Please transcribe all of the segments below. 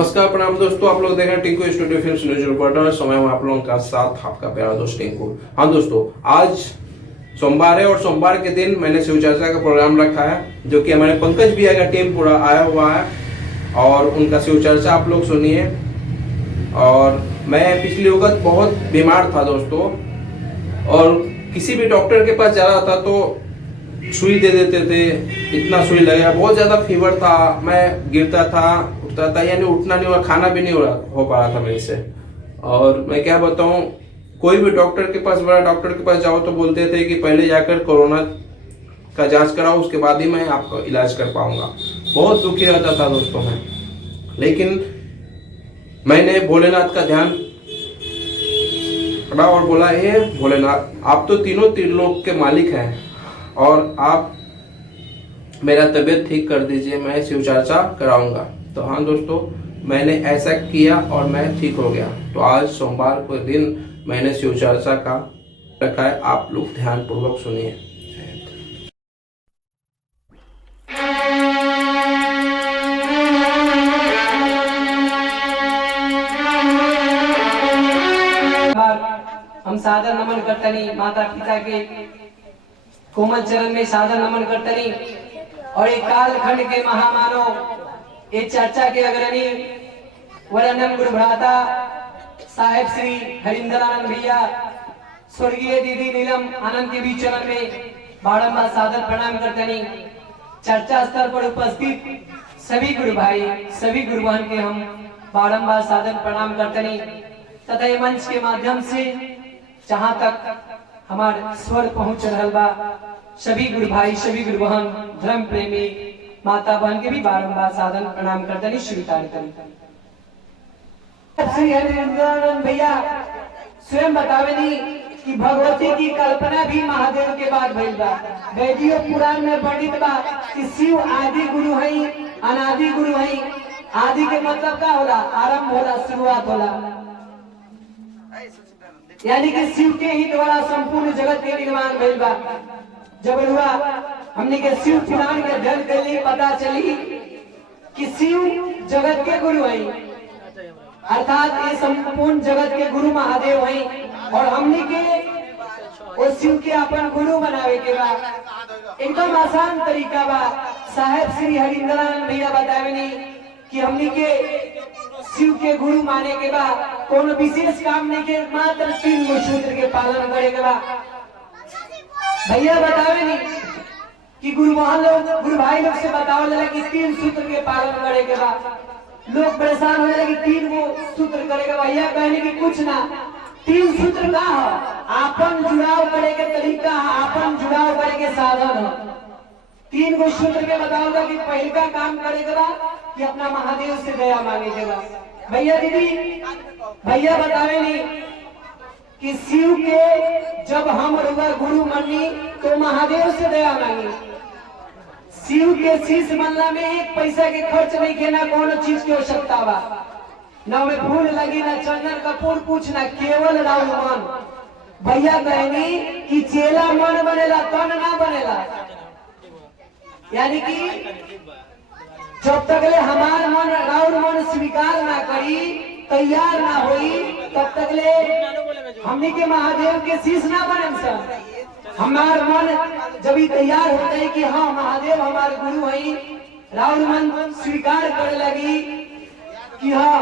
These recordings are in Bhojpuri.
नमस्कार प्रणाम दोस्तों, आप लोग देख रहे हैं Tinku studio films news reporter. समय में आप लोगों का साथ आपका प्यारा दोस्त टिंकू। हाँ दोस्तों, आज सोमवार है और सोमवार के दिन मैंने शिव चर्चा का प्रोग्राम रखा है, जो कि हमारे पंकज भैया का टीम पूरा आया हुआ है और उनका शिव चर्चा आप लोग सुनिए। और मैं पिछली वक्त बहुत बीमार था दोस्तों, और किसी भी डॉक्टर के पास जा रहा था तो सुई दे देते थे। इतना सुई लगा, बहुत ज्यादा फीवर था, मैं गिरता था, उठता था, यानी उठना नहीं हुआ, खाना भी नहीं हो पा रहा था मेरे से। और मैं क्या बताऊं, कोई भी डॉक्टर के पास, बड़ा डॉक्टर के पास जाओ तो बोलते थे कि पहले जाकर कोरोना का जांच कराओ, उसके बाद ही मैं आपका इलाज कर पाऊंगा। बहुत दुखी रहता था दोस्तों मैं, लेकिन मैंने भोलेनाथ का ध्यान पड़ा और बोला, हे भोलेनाथ, आप तो तीनों त्रिलोक के मालिक हैं और आप मेरा तबीयत ठीक कर दीजिए, मैं शिव चर्चा कराऊंगा। तो हाँ दोस्तों, मैंने ऐसा किया और मैं ठीक हो गया। तो आज सोमवार को दिन मैंने शिव चर्चा का रखा है, आप लोग ध्यान पूर्वक सुनिए। हम सादर नमन करतनी माता पिता के कोमल चरण में सादर नमन करतनी। और एक कालखंड के महामानव, एक चर्चा के अग्रणी वरनम गुरु भ्राता साहेब श्री हरिंदरानंद भैया, स्वर्गीय दीदी नीलम आनंद के भी चरण में बारंबार सादर प्रणाम करतनी। चर्चा स्तर पर उपस्थित सभी गुरु भाई, सभी गुरु बहन के हम बारंबार सादर प्रणाम करतनी। तथा मंच के माध्यम से जहाँ तक हमारे स्वर पहुंच रहा बा, सभी गुरु भाई, सभी गुरु बहन, धर्म प्रेमी माता बहन के भी बारंबार साधन प्रणाम करते स्वीकार करें। श्री हरिंद्रानंद भैया स्वयं बतावेनी कि भगवती की कल्पना भी महादेव के बाद भइल बा। वेदियों पुराण में वर्णित बा कि शिव आदि गुरु हैं, अनादि गुरु हैं। आदि के मतलब का होला? आरंभ होला, शुरुआत होला, यानी कि शिव के ही द्वारा संपूर्ण जगत के निर्माण भइल बा। जब हुआ हमने के शिव पुराण के अध्ययन कर ली, पता चली कि शिव जगत के गुरु हैं, अर्थात ये संपूर्ण जगत के गुरु महादेव हैं। और हमने के वो शिव के अपन गुरु बनावे के बा एकदम आसान तरीका बा। साहेब श्री हरिंदरानंद भैया बतावे नहीं कि हमने के शिव के गुरु माने के बा कोनो विशेष काम नहीं के, मात्र 3 सूत्र के पालन करे के बा। भैया बतावे नहीं कि गुरु महान लोग, गुरु भाई लोग से बताओ लगा कि 3 सूत्र के पालन करे के बा। लोग परेशान हो जाए कि 3 वो सूत्र करे के। भैया कहने की कुछ ना, 3 सूत्र का है आपन जुड़ाव करे के तरीका, आपन जुड़ाव करे के साधन है। 3 गो सूत्र के बताओगा कि पहले का काम करे के बा कि अपना महादेव से दया मांगे के बा। भैया दीदी भैया बतावे नहीं कि शिव के जब हम गुरु मनी तो महादेव से दया मांगी। शिव के शीश बनला में 1 पैसा के खर्च नहीं के, ना कोनो चीज की आवश्यकता बा, ना में फूल लगी, ना चंदन कपूर, कुछ ना, केवल राम मन। भैया कहनी कि चेला मन बनेला, तन ना बनेला। यानी कि जब तक ले हमार मन, राउर मन स्वीकार ना करी, तैयार ना होई, तब तक ले हमने के महादेव के शीश ना बने सर। हमार मन जब ही तैयार होता है कि हाँ महादेव हमारे गुरु हैं, राउर मन स्वीकार कर लगी कि हाँ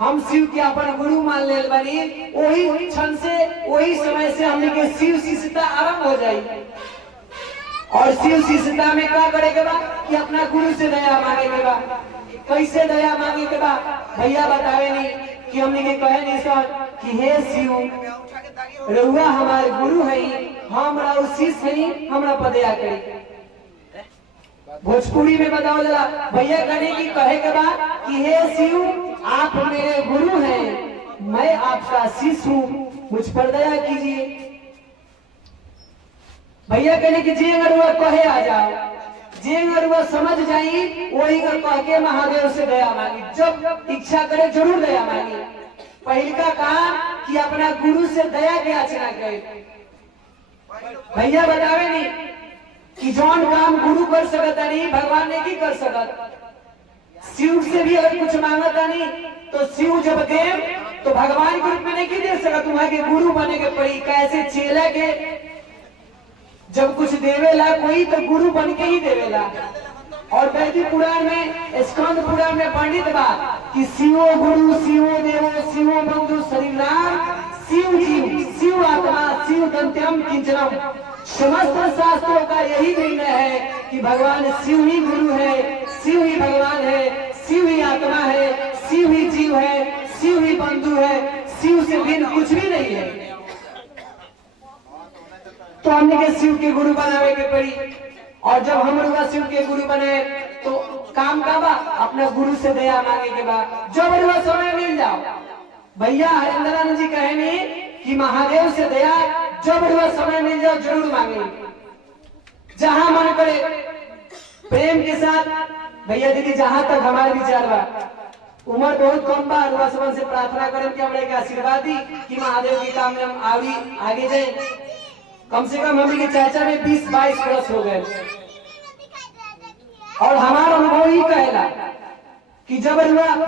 हम शिव के अपन गुरु मान ले बनी, वही क्षण से, वही समय से हमने के शिव शिष्यता आरंभ हो जाए। और शिव शिष्यता में क्या करे के बा कि अपना गुरु से दया मांगे के बा। कैसे दया मांगे के बा भैया बतावे नहीं कि हमने के कहे नहीं सर कि हे शिव, रउआ हमारे गुरु है, हमरा शिष्य है, हमरा पर दया करे। भोजपुरी में बताओ जरा भैया कहने की कहे के बा कि हे शिव, आप मेरे गुरु हैं, मैं आपका शिष्य हूँ, मुझ पर दया कीजिए। भैया कहने की जे अगर वह कहे आ जाओ, जे अगर वह समझ जाई, वही कह के महादेव से दया मांगी। जब इच्छा करे जरूर दया मांगी। पहले का काम कि अपना गुरु से दया की याचना करे। भैया बतावे नहीं कि जौन काम गुरु कर सकता नहीं, भगवान ने की कर सकत। शिव से भी अगर कुछ मांगता नहीं तो शिव जब दे तो भगवान के रूप में नहीं दे सका, तुम्हारे गुरु बने के पड़ी। कैसे चेला के जब कुछ देवेला कोई तो गुरु बन के ही देवेला। और वैदिक पुराण में, स्कंद पुराण में पंडित बा कि शिवो गुरु शिवो देवो शिवो बंधु शरीराम शिव जीव शिव आत्मा शिव दंत्यम किंचनम। समस्त शास्त्रों का यही निर्णय है कि भगवान शिव ही गुरु है, शिव ही भगवान है, शिव ही आत्मा है, शिव ही जीव है, शिव ही बंधु है, शिव से भिन्न कुछ भी नहीं है। तो हमने के शिव के गुरु बनावे के पड़ी। और जब हम लोग शिव के गुरु बने तो काम का बा अपने गुरु से दया मांगे के बाद जब रुआ समय मिल जाओ। भैया हरिंद्रानंद जी कहेंगे कि महादेव से दया जब रुआ समय मिल जाओ जरूर मांगे, जहां मन करे प्रेम के साथ। भैया दीदी जहां तक हमारे विचार बा, उम्र बहुत कम बा, रुआ समझ से प्रार्थना करें कि हमारे आशीर्वाद दी कि महादेव के काम में हम आगे जाए। कम से कम हमारे चाचा में 20-22 वर्ष हो गए और हमारा अनुभव ही कहेला कि जब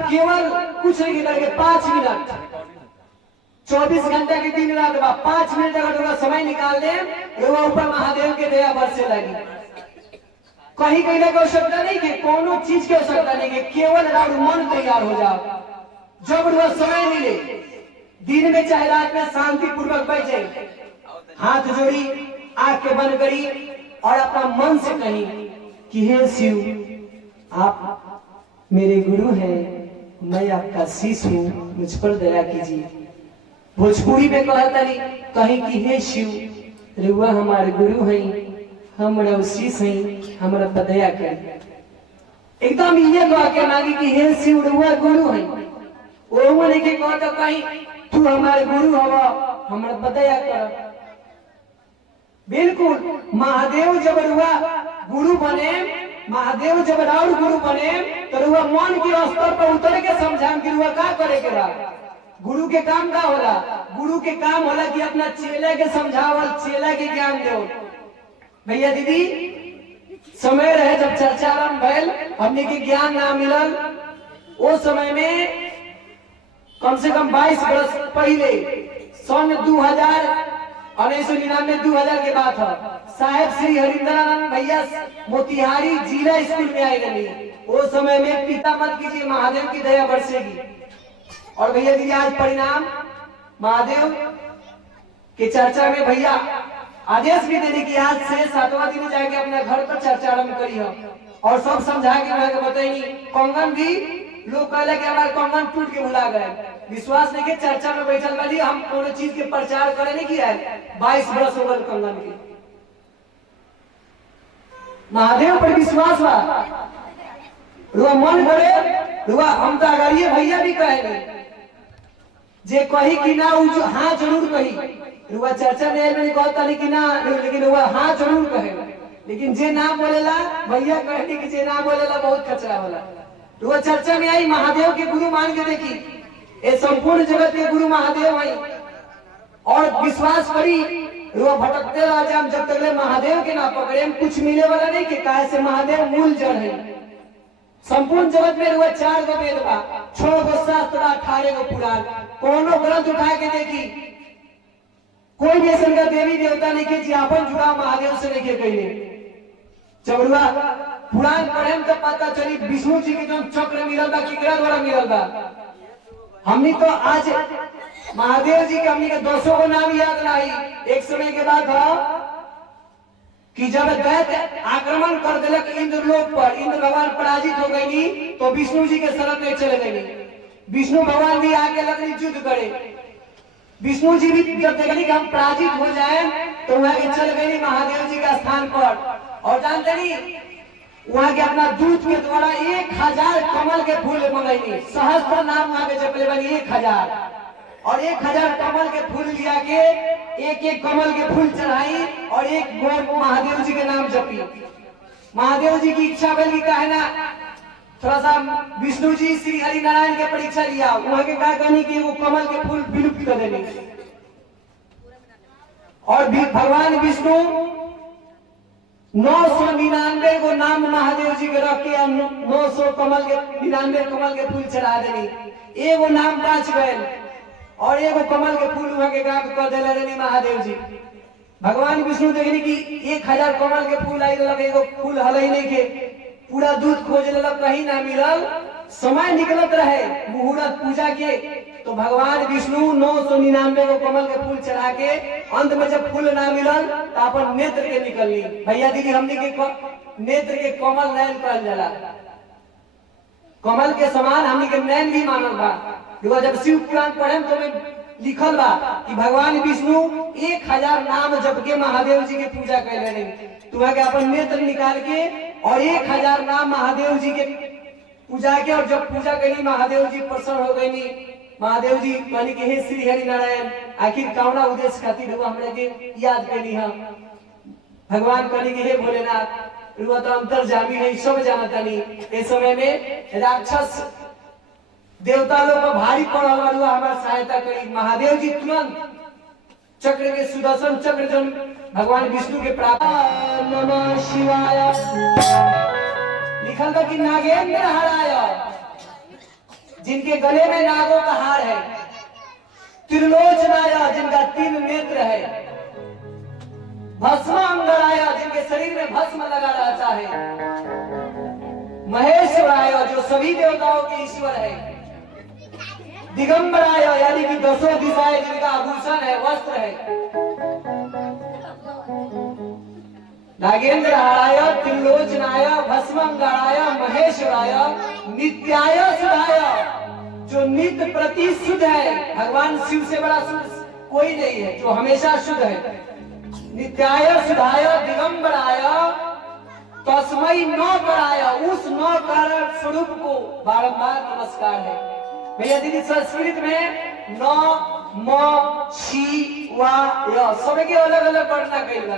केवल कुछ नहीं करके 5 मिनट 24 घंटा के दिन रात बा 5 मिनट अगर समय निकाल दे तो ऊपर महादेव के दया बरसे लगी। कहीं कहने की आवश्यकता नहीं कि कोनो चीज की आवश्यकता नहीं कि केवल मन तैयार हो जाओ। जब समय मिले दिन में चाहे रात में शांति पूर्वक बैठ जाए, हाथ जोड़ी आंख के बंद करी और अपना मन से कही कि हे शिव आप मेरे गुरु हैं, मैं आपका शिष्य हूँ, मुझ पर दया कीजिए। भोजपुरी में कहता नहीं कहीं कि हे शिव रुआ हमारे गुरु हैं, हमारा शिष्य हैं, हमारा पर दया कर। एकदम ये कह के मांगी कि हे शिव रुआ गुरु हैं, वो मैंने के कहता कहीं तू हमारे गुरु हवा, हमारा पर दया कर। बिल्कुल महादेव जब रुआ गुरु बने, महादेव जब राउर गुरु बने तो रुआ मन के स्तर पर उतर के समझाम कि रुआ का करे के बा। गुरु के काम का होला? गुरु के काम होला कि अपना चेला के समझावल, चेला के ज्ञान दो। भैया दीदी समय रहे जब चर्चा आरंभ भइल, हमने के ज्ञान ना मिलल। वो समय में कम से कम 22 वर्ष पहले सन 1999-2000 के बात है, साहेब श्री हरिंद्रानंद भैया मोतिहारी जिला स्कूल में आए रही। वो समय में पिता मत कीजिए, महादेव की दया बरसेगी। और भैया दीदी आज परिणाम महादेव के चर्चा में भैया आदेश भी दे दी कि आज से 7वां दिन जाके अपने घर पर चर्चा आरंभ करी हो और सब समझा के बताई। कंगन भी लोग कहले कि हमारे कंगन टूट के भुला गए, विश्वास नहीं के चर्चा में बैठल वाली हम कोनो चीज के प्रचार करे नहीं किया है। 22 वर्ष हो गए कंगन के। महादेव पर विश्वास बा, रुआ मन करे रुआ हम तो अगर ये भैया भी कहे जे कही कि ना हाँ जरूर कही। रुआ चर्चा में कहता नहीं कि ना, लेकिन रुआ हाँ जरूर कहे। लेकिन जे ना बोलेला भैया कहने कि जे ना बोलेला बहुत कचरा होला। रुआ चर्चा में आई महादेव के गुरु मान के देखी, ये संपूर्ण जगत के गुरु महादेव है। और विश्वास करी रुआ भटकते रह जाम जब तक महादेव के ना पकड़े कुछ मिले वाला नहीं के काहे से महादेव मूल जड़ है। संपूर्ण जगत में रुआ 4 गो वेद बा, 6 गो शास्त्र बा, 18 गो पुराण। कोनो ग्रंथ उठा के देखी कोई भी ऐसा का देवी देवता नहीं के जी अपन जुड़ा महादेव से नहीं के कहले। जब रुआ पुराण पढ़े तो पता चली विष्णु जी के जो चक्र मिलल बा केकरा द्वारा मिलल बा। हमनी तो आज महादेव जी के हमनी के 200 को नाम याद नहीं। एक समय के बाद था कि जब दैत्य आक्रमण कर दिलक इंद्रलोक पर, इंद्र भगवान पराजित हो गई तो विष्णु जी के शरण में चले गए। विष्णु भगवान भी आके लगनी युद्ध करे। विष्णु जी भी जब देखली कि हम पराजित हो जाए तो वहां के चल गई महादेव जी के स्थान पर। और जानते नहीं वहां के अपना दूत के द्वारा 1000 कमल के फूल मंगाई, सहस्त्र नाम वहां के जपले बनी 1000 और 1000 कमल के फूल लिया के एक कमल के फूल चढ़ाई और एक गोर महादेव जी के नाम जपी। महादेव जी की इच्छा बल्कि कहे ना थोड़ा सा विष्णु जी श्री हरि नारायण के परीक्षा लिया, वहां के कहा कहनी कि वो कमल के फूल विलुप्त कर देने। और भगवान विष्णु 999 को नाम महादेव जी के रख के 900 कमल के 99 कमल के फूल चढ़ा देनी, एगो नाम बाच गए और एगो कमल के फूल वहां के गायब कर देले रहनी महादेव जी। भगवान विष्णु देखनी कि 1000 कमल के फूल आई लग, एगो फूल हलई नहीं के, पूरा दूध खोज लग, कहीं ना मिलल। समय निकलत रहे मुहूर्त पूजा के, तो भगवान विष्णु 999 को कमल के फूल चढ़ा के अंत में जब फूल ना मिलल तो अपन नेत्र के निकलनी। भैया दीदी हमने के नेत्र के कमल नयन कहल जाला, कमल के समान हमने के नयन भी मानल बा। जब शिव पुराण पढ़े तो में लिखल बा कि भगवान विष्णु 1000 नाम जप के महादेव जी के पूजा कैले रहे, तुम्हारे अपन नेत्र निकाल के और 1000 नाम महादेव जी के पूजा के, और जब पूजा करी महादेव जी प्रसन्न हो गई। महादेव जी कहनी कि हे श्री हरि नारायण, आखिर कौना उद्देश्य खातिर हुआ हमरा के याद करनी है। भगवान कहनी कि हे भोलेनाथ, रुआ तो अंतर्जामी है, सब जानता नहीं। इस समय में राक्षस देवता लोग को भारी पड़ल, हमारा सहायता करी। महादेव जी तुरंत चक्र के सुदर्शन चक्र जो भगवान विष्णु के प्राप्त। नमः शिवाय लिखल बा कि नागेंद्र हराय, जिनके गले में नागों का हार है। त्रिलोचनाय, जिनका 3 नेत्र है। भस्मांगराय, जिनके शरीर में भस्म लगा रहता है। महेश्वराय, जो सभी देवताओं के ईश्वर है। दिगंबराय, यानी कि 10 दिशाएं, जिनका आभूषण है, वस्त्र है। नागेंद्र हराय, त्रिलोचनाय, भस्मांगराय, महेश्वराय, नित्याय शुद्धाय, जो नित्य प्रति शुद्ध है। भगवान शिव से बड़ा शुद्ध कोई नहीं है, जो हमेशा शुद्ध है। नित्याय शुद्धाय, दिगंबराय, तस्मै नौकराय, उस नौकर स्वरूप को बारंबार नमस्कार है। भैया दीदी संस्कृत में नौ म शी वा य सबके अलग अलग पढ़ना कइल बा।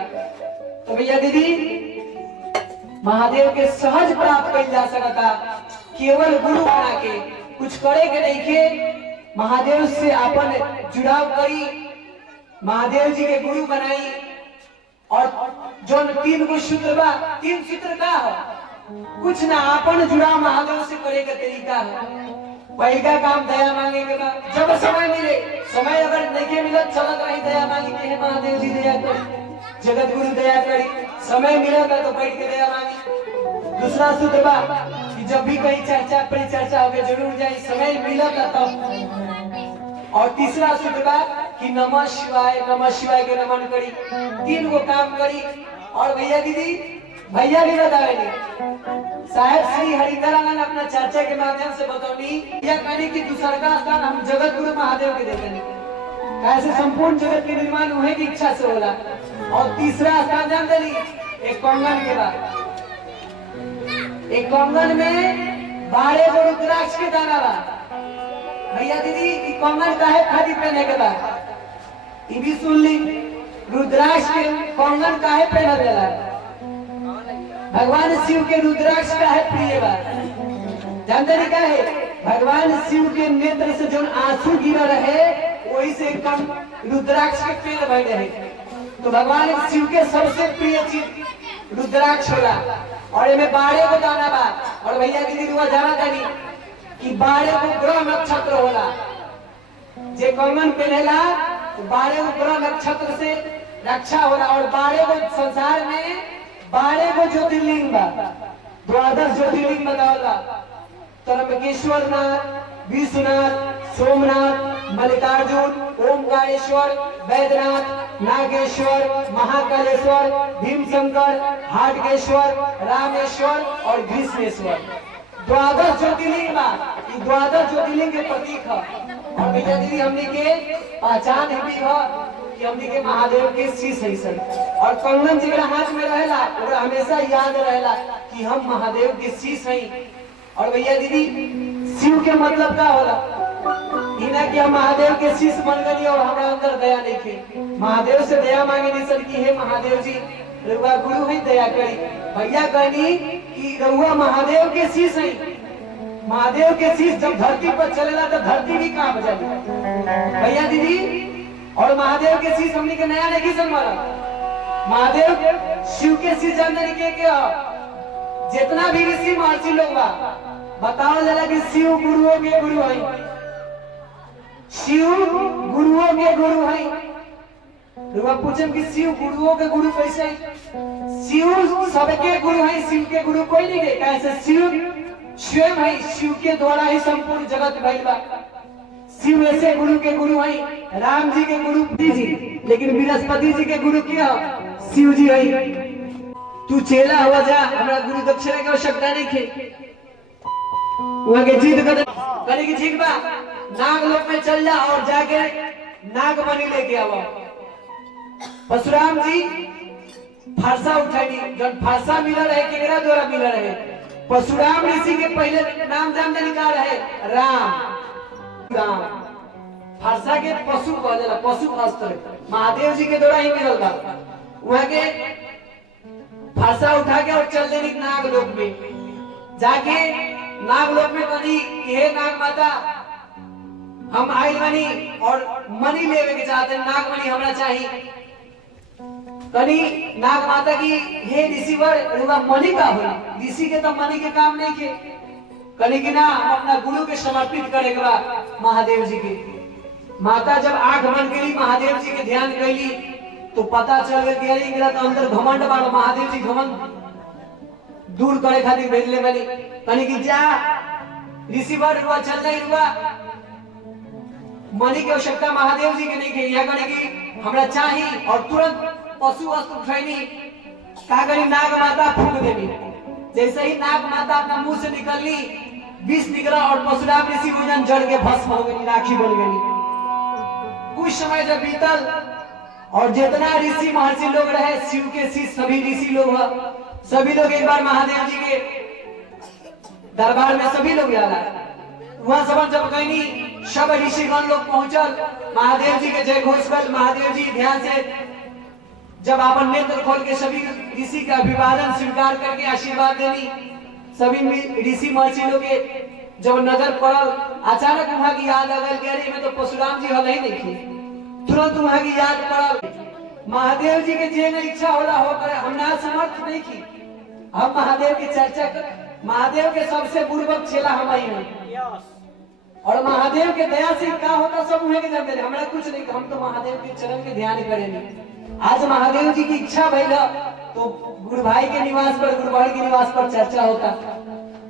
तो भैया दीदी महादेव के सहज प्राप्त कर जा सकता, केवल गुरु बना के कुछ करे के नहीं के महादेव से अपन जुड़ाव करी, महादेव जी के गुरु बनाई। और जो 3 गो सूत्र बा, 3 सूत्र का हो, कुछ ना अपन जुड़ाव महादेव से करे का तरीका है। पहला काम दया मांगे के बाद, जब समय मिले, समय अगर नहीं मिलत चलत रही दया मांगे के महादेव जी दया करी, जगत गुरु दया करी। समय मिलेगा तो बैठ के दया मांगी। दूसरा सूत्र बा कि जब भी कहीं चर्चा परिचर्चा होके जरूर जाए, समय मिलेगा तब। और तीसरा सूत्र बा कि नमः शिवाय के नमन करी। 3 गो काम करी। और भैया दीदी भैया भी बतावेंगे, साहेब श्री हरिंदरानंद अपना चर्चा के माध्यम से बतौनी, यह कहने की दूसरा का स्थान हम जगत गुरु महादेव के देते हैं। कैसे संपूर्ण जगत के निर्माण उन्हें की इच्छा से होला। और तीसरा स्थान जान दली एक कंगन के बाद, एक कंगन में 12 गो रुद्राक्ष के दाना बा। भैया दीदी की कंगन काहे खादी पहने के बाद ये भी सुन ली, रुद्राक्ष के कंगन काहे पहना जाला। भगवान शिव के रुद्राक्ष काहे प्रिय बा जानते का है। भगवान शिव के नेत्र से जो आंसू गिरा रहे, वही से कम रुद्राक्ष के पेड़ बह रहे। तो भगवान शिव के सबसे प्रिय चीज रुद्राक्ष होला। और इनमें 12 को दाना बा। और भैया दीदी रुआ जाना जानी कि 12 को ग्रह नक्षत्र होला। जे कंगन पहनेला तो 12 को ग्रह नक्षत्र से रक्षा होला। और 12 को संसार में 12 को ज्योतिर्लिंग बा, 12 ज्योतिर्लिंग बतावला। त्र्यंबकेश्वर नाथ, विश्वनाथ, सोमनाथ, मल्लिकार्जुन, ओमकारेश्वर, वैद्यनाथ, नागेश्वर, महाकालेश्वर, भीमशंकर, हाटकेश्वर, रामेश्वर और ग्रीष्मेश्वर। 12 ज्योतिर्लिंग बा। ये 12 ज्योतिर्लिंग के प्रतीक है। और भैया दीदी हमने के पहचान भी है कि हमने के महादेव के शीश है सर। और कंगन जिगरा हाथ में रहेला, और हमेशा याद रहेला कि हम महादेव के शीश हैं। और भैया दीदी शिव के मतलब क्या होला, इना कि हम महादेव के शीश बन गई और हमारा अंदर दया नहीं थे। महादेव से दया मांगे नहीं सर कि हे महादेव जी रउआ गुरु ही दया करी। भैया कहनी कि रउआ महादेव के शीश है। महादेव के शीश जब धरती पर चलेला तो धरती भी कांप जाती। भैया दीदी और महादेव के शीश हमने के नया नहीं संभाला। महादेव शिव के शीश जानने के क्या जितना भी ऋषि महर्षि लोग बा बताओ जरा कि शिव गुरुओं के गुरु है, शिव गुरुओं के गुरु है। लोग पूछे कि शिव गुरुओं के गुरु कैसे है? शिव सबके गुरु है, शिव के गुरु कोई नहीं है। कैसे? शिव स्वयं है, शिव के द्वारा ही संपूर्ण जगत भइल बा। शिव ऐसे गुरु के गुरु है। राम जी के गुरु जी, लेकिन बृहस्पति जी के गुरु क्या? शिव जी है। तू चेला हुआ जा, हमारा गुरु दक्षिणा की आवश्यकता नहीं थे। वहां के जीत कर करे कि ठीक बा, नाग लोक में चल जा और जाके नाग बनी लेके आओ। परशुराम जी फारसा उठाई, जब फारसा मिला रहे केकरा द्वारा मिला रहे? परशुराम ऋषि के पहले नाम जान निकाल रहे राम। राम फारसा के पशु कहल जाला, पशु अस्त्र महादेव जी के द्वारा ही मिलल बा। वहां के फारसा उठा के और चल देनी नाग लोक में। जाके नाग लोक में बनी हे नाग माता, हम आइल बनी और मनी लेवे के चाहते, नाग मनी हमरा चाहिए। कनी नाग माता की हे ऋषिवर रुआ मनी का हो, ऋषि के तो मनी के काम नहीं के। कनी कि ना हम अपना गुरु के समर्पित करेगा बा महादेव जी के। माता जब आंख बंद करी महादेव जी के ध्यान कैली तो पता चल गया कि मेरा तो अंदर घमंड बा। महादेव जी घमंड दूर करे खातिर भेजले बनी। कनी कि जा ऋषिवर रुआ चल नहीं रुआ, मनी की आवश्यकता महादेव जी के नहीं के। यह कने कि हमरा चाहिए और तुरंत पशु वस्तु उठैनी का करी नाग माता फूंक देनी। जैसे ही नाग माता अपना मुंह से निकलनी विष निकला और परशुराम ऋषि भोजन जड़ के भस्म हो गई, राखी बन गई। कुछ समय जब बीतल और जितना ऋषि महर्षि लोग रहे, शिव के शिष्य सभी ऋषि लोग, सभी लोग एक बार महादेव जी के दरबार में सभी लोग आला। वहां सब जब कहीं सब ऋषिगण लोग पहुंचल, महादेव जी के जय घोष कर महादेव जी ध्यान से जब अपन नेत्र खोल के सभी ऋषि का अभिवादन स्वीकार करके आशीर्वाद देनी। सभी ऋषि महर्षि लोग के जब नजर पड़ल, अचानक वहां की याद आ गई कि अरे मैं तो परशुराम जी हल ही नहीं थी। तुरंत वहां की याद पड़ल महादेव जी के जे इच्छा होला हो करे, हम ना समर्थ नहीं की। हम महादेव की चर्चा कर, महादेव के सबसे पूर्वक चेला हम ही हैं और महादेव के दया से क्या होता सब उन्हें के जानते। हमारा कुछ नहीं, हम तो महादेव के चरण के ध्यान करेंगे। आज महादेव जी की इच्छा भइला तो गुरु भाई के निवास पर, गुरु भाई के निवास पर चर्चा होता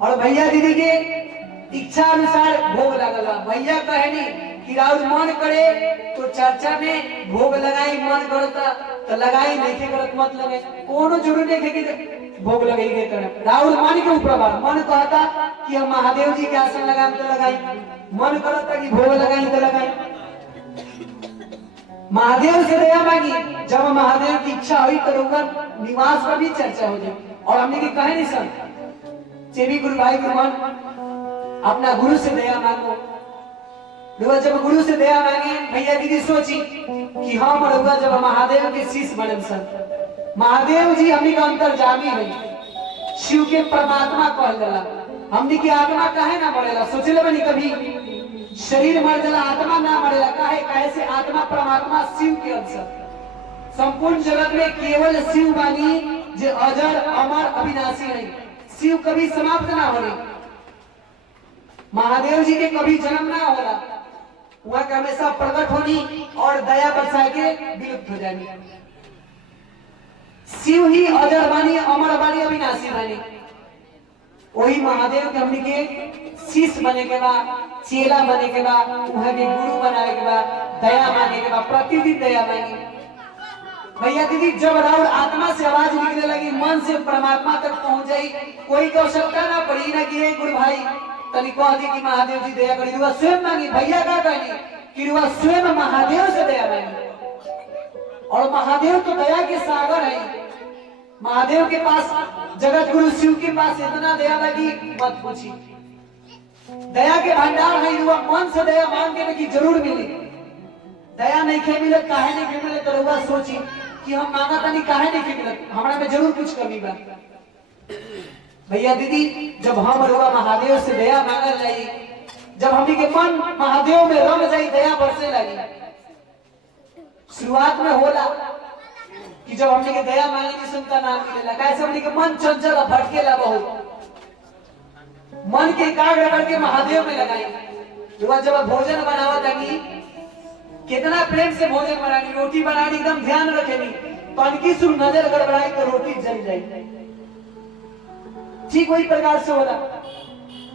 और भैया दीदी के इच्छा अनुसार भोग लगल। भैया कहनी कि राउर मन करे तो चर्चा में भोग लगाई, मन करता तो लगाई, नहीं के करत मत लगे। कोनो जरूरी नहीं है कि भोग लगाई के करे, राउर मन के ऊपर बा। मन कहता कि हम महादेव जी के आसन लगाएं तो लगाई, मन करता कि भोग लगाई तो लगाई। महादेव से दया मांगी, जब महादेव की इच्छा हुई तो निवास पर भी चर्चा हो जाए। और हमने की कहे नहीं सन चेवी गुरु भाई गुरुमान अपना गुरु से दया मांगो। जब गुरु से दया मांगे, भैया दीदी सोची कि हम रउआ जब महादेव के शिष्य बने सन, महादेव जी हमने का अंतर्जामी है, शिव के परमात्मा कहल जाला। हमने की आत्मा काहे ना मरेला? सोचले बनी कभी शरीर मर जाला, आत्मा ना मरेला काहे? काहे से आत्मा परमात्मा शिव के अंश। संपूर्ण जगत में केवल शिव बानी जो अजर अमर अविनाशी है। शिव कभी समाप्त ना होने, महादेव जी के कभी जन्म ना होला, वहां के हमेशा प्रकट होनी और दया बरसा के विलुप्त हो जानी। शिव ही अजर बानी, अमर बानी, अविनाशी बानी। वही महादेव के हमने के शिष्य बने के बाद, चेला बने के बाद, वहां के गुरु बनाने के बाद, दया मांगे के बाद, प्रतिदिन दया मांगी। भैया दीदी जब राउर आत्मा से आवाज निकलने लगी, मन से परमात्मा तक पहुंच जाई, कोई की आवश्यकता ना पड़ी ना कि गुरु भाई तनी कह दी कि महादेव जी दया करी। रुआ स्वयं मांगी। भैया क्या कहनी कि रुआ स्वयं महादेव से दया मांगी। और महादेव तो दया के सागर है। महादेव के पास, जगत गुरु शिव के पास इतना दया लगी मत पूछी। दया के भंडार है। रुआ मन से दया मांग के कि जरूर मिली। दया नहीं खे मिले, काहे नहीं खे मिले तो रुआ सोची कि हम मांगा तनी काहे नहीं खे मिले, हमरा में जरूर कुछ कमी बा। भैया दीदी जब हम रुआ महादेव से दया मांगल जाई, जब हमनी के मन महादेव में रम जाई, दया बरसे लगी। शुरुआत में होला कि जब हमने के दया मांगे की सुनता नाम मिलेला, कैसे हमने के मन चंचल भटकेला बहुत, मन के एकाग्र करके महादेव में लगाई। तो जब भोजन बनावा तनी कितना प्रेम से भोजन बनानी, रोटी बनानी एकदम ध्यान रखेनी, तनकी सुर नजर गड़बड़ाई तो रोटी जल जाए। ठीक वही प्रकार से होला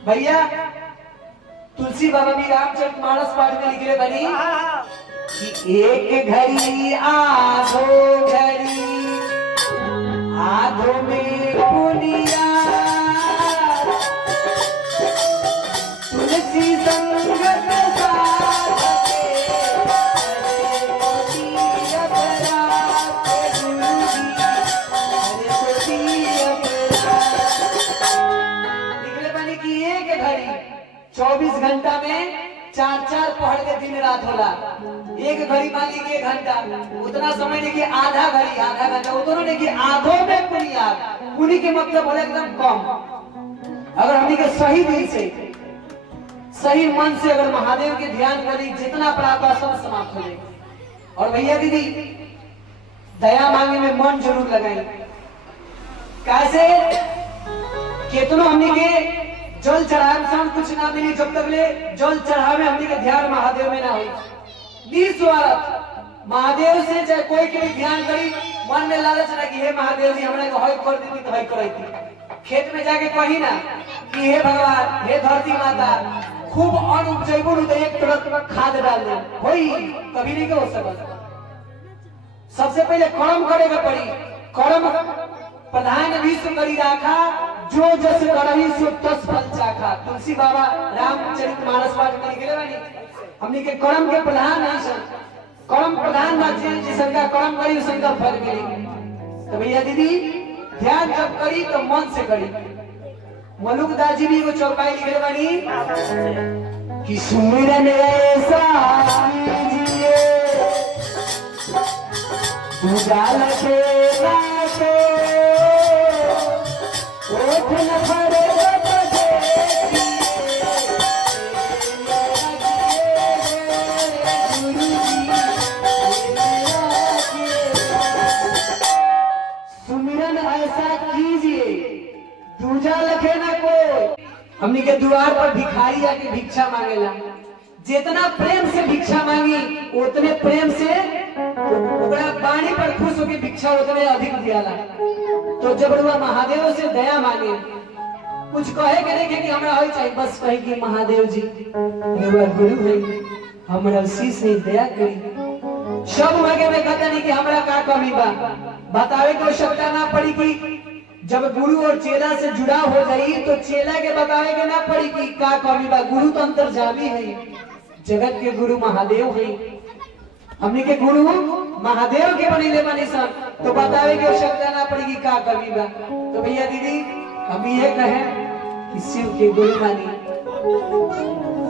भैया। तुलसी बाबा भी रामचरितमानस पाठ में लिखे बनी कि एक घड़ी आधो घड़ी आधो में पुनिया, तुलसी संगत साधके निकले बनी कि एक घड़ी 24 घंटा में 4-4 पहर के दिन रात होला। एक घड़ी मान लीजिए 1 घंटा, उतना समय देखिए आधा घड़ी आधा घंटा, उतना देखिए आधो में पुनिया। पुनि के मतलब होला एकदम कम। अगर हमनी के सही दिल से सही मन से अगर महादेव के ध्यान करी, जितना प्राप्त सब समाप्त हो जाएगा। और भैया दीदी दया मांगे में मन जरूर लगाए। कैसे कितनो हमनी के जल चढ़ावे से कुछ ना मिली, जब तक ले जल चढ़ावे हमनी के ध्यान महादेव में ना हो। निस्वार्थ महादेव से चाहे कोई के भी ध्यान करी, मन में लालच ना कि हे महादेव जी हमरा को हई कर देती तो हई करैती। खेत में जाके कही ना कि हे भगवान हे धरती माता खूब अन्न उपजेबो तो एक तरह खाद डाल दे, होई कभी नहीं हो सकता। सबसे पहले कर्म करेगा पड़ी, कर्म प्रधान विश्व करी राखा, जो जस करही सो तस फल चाखा। तुलसी बाबा रामचरितमानस पाठ में लिखे बानी हमनी के कर्म के प्रधान है सन, कर्म प्रधान ना जिसन का कर्म करी उसन का फल मिली। तो भैया दीदी ध्यान जब करी तो मन से करी। मलुक दास जी भी को चौपाई लिखे बानी कि सुमिरन ऐसा कीजिए उजाल के रातो ओठ न पड़े सुमिरन ऐसा कीजिए दूजा लखे ना कोई। हमनी के द्वार पर भिखारी आके भिक्षा मांगेला, जितना प्रेम से भिक्षा मांगी उतने प्रेम से वाणी पर खुश होकर भिक्षा उतने अधिक दियाला। तो जब रुआ महादेव से दया मांगे, कुछ कहे के नहीं कि हमरा होई चाहिए, बस कहे कि महादेव जी रुआ गुरु है, हमरा शीश नहीं दया करी। सब मांगे में कहता नहीं कि हमरा का कमी बा, बतावे को आवश्यकता ना पड़ी कि जब गुरु और चेला से जुड़ा हो जाई तो चेला के बतावे के ना पड़ी कि का कमी बा। गुरु तो अंतर्जामी है, जगत के गुरु महादेव है। हमने के गुरु महादेव के बनीले बनी सन, तो बतावे की आवश्यकता ना पड़ेगी का कमी बा। तो भैया दीदी हम ये कहें कि शिव के गुरु मानी,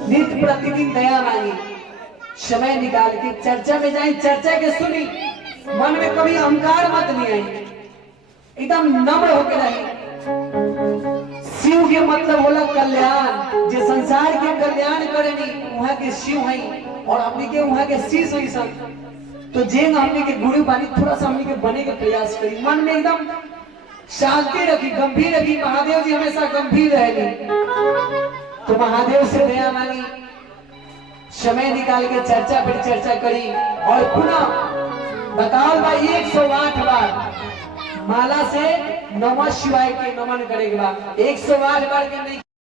नित्य प्रतिदिन दया मानी, समय निकाल के चर्चा में जाए, चर्चा के सुनी, मन में कभी अहंकार मत नहीं आई, एकदम नम्र होकर रही। शिव के मतलब होला कल्याण, जो संसार के कल्याण करेनी वहां के शिव है और हमने के वहां के शीश है सब। तो जेन हमने के गुरु बानी थोड़ा सा हमने के बने के प्रयास करी, मन में एकदम शांति रखी, गंभीर रखी। महादेव जी हमेशा गंभीर रहेगी। तो महादेव से दया मांगी, समय निकाल के चर्चा पर चर्चा करी और पुनः बताओ भाई 108 बार माला से नमः शिवाय के नमन करेगा। 108 बार के नहीं